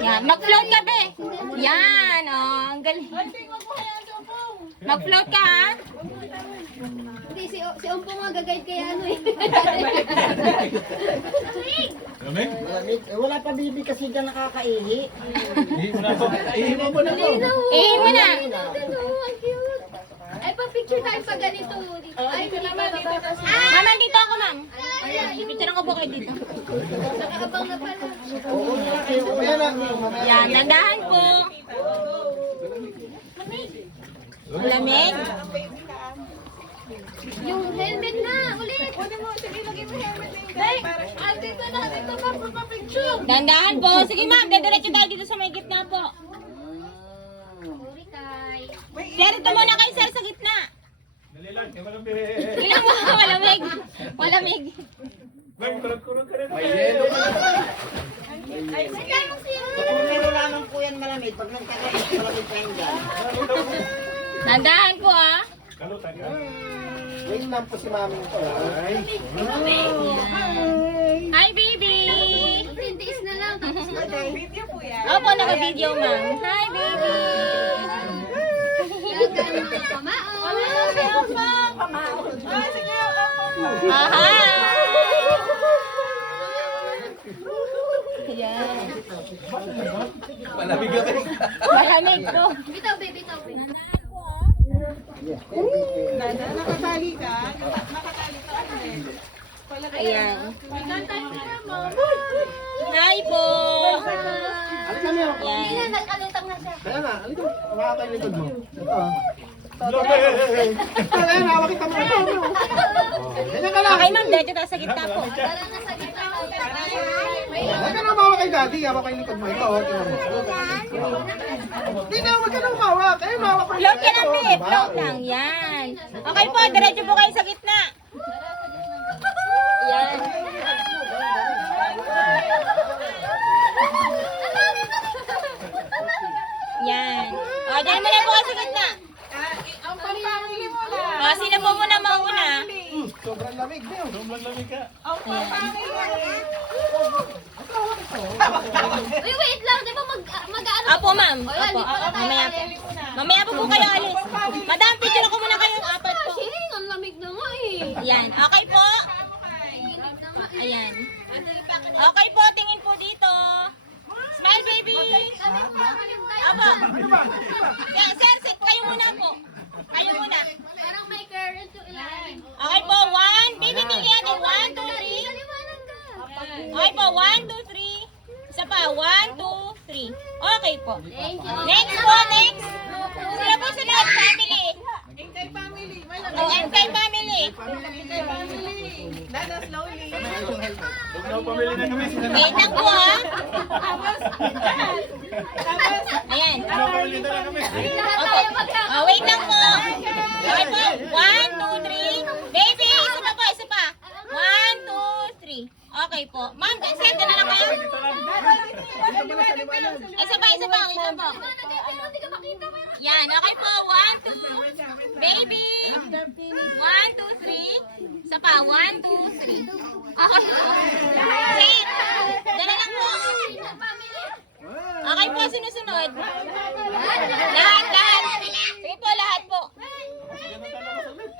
Yan, mag-float ka, be. Yan, oh, ang galing. Mag-float ka, ha? Hindi, si Ompo nga gagayad kaya ano eh. Lamig? Malamig. Eh, wala pa bibi kasi dyan nakakaihi. Ihi mo na po. Ihi mo na po. Eh, mo na. Ang cute. Ay, pa-picture tayo pa ganito. Ay, dito naman, dito. Ma'am, dito ako, ma'am. Picture ko po kayo dito. Nakaabang na pala. Oo, mamaya na. Yan, dandahan po. Lamig. Yung helmet na, ulit. Kunin mo, sige, lagay mo helmet na yung guy. Ay, dito na, dito pa, pa-picture. Dandahan po. Sige, ma'am, dediretso tayo dito sa may gitna po. Sorry, Tay. Sir, ito muna kayo, sir, sa gitna. Dali lang, kaya malamig. Ilang mo, malamig. Malamig. Bang, kurog-kurog ka rin. Ay, sige, Kung meron lamang po yan malamig, pag nagkakaroon malamig pa yan dyan. Dandahan po, ah. Kalutan ka. Wait lang po si mami ko. Hi, baby. Tintiis na lang, tapos na to. Opo, naka-video, ma'am. Hi, baby. Aha. Yan. Malamig ka rin. Malamig po. Bitaw, baby, bitaw. Nakatali ka? Nakatali ka ano din? Ayan. Hi po. Ano kami ako? Hindi Yan. na, nagkalutang na siya. Kaya na, alito. Makakailikod mo. Ito ah. Lamig! Kaya na, hawak kita mo. Ito, ito. Ganyan ka lang. Okay, ma'am. Dito tayo sa gitna po. Para na sa gitna. Huwag ka na mawak kay daddy. Hawak kay likod mo. Ito, tingnan mo. Hindi na, huwag ka na mawak. Eh, mawak ko. Float ka lang, babe. Float lang. Yan. Okay po. Diretso po kayo sa gitna. Yan. Yan. O, dyan mo na po kayo sa gitna. Ang pamamili mo na. O, sino po muna mauna? Sobrang lamig, Bill. Sobrang lamig ka. Ang pamamili mo na. Uy, wait lang. Di ba mag-ano? Apo, ma'am. Apo. Mamaya po. Mamaya po po kayo alis. Madam, picture ko muna kayong apat po. Shing, ang lamig na nga eh. Yan. Okay po. Init na nga eh. Ayan. Okay po. Tingin po dito. Smile, baby. Apo. Yan, sir, sit kayo muna po. Kayo muna. Parang may current yung ilalim. Okay po. One. Baby, tingin natin. 1, 2, 3. Kaliwanag ka. Okay po. 1, 2, 3. Isa pa. 1, 2, 3. Okay po. Thank you. Next po. Next. Sila po sa lahat. Family. Engkay family. Oh, and kay family. Engkay family. Dada slowly. Huwag na pamili na kami. Wait lang po, ha. Ayan. Huwag na pamili na lang kami. Lahat Opo. tayo magkaka. Oh, wait lang po. Okay po. 1, 2, 3. Baby, isa pa po, isa pa. 1, 2, 3. Okay po. Ma'am, sir, na lang kayo. Dito lang. Isa pa, isa pa. Isa po. Pero hindi ka makita. Yan, okay po. 1, 2. Baby. 1, 2, 3. Isa pa. 1, 2, 3. Okay po. Sit. Dala lang po. Okay po, sinusunod. Lahat.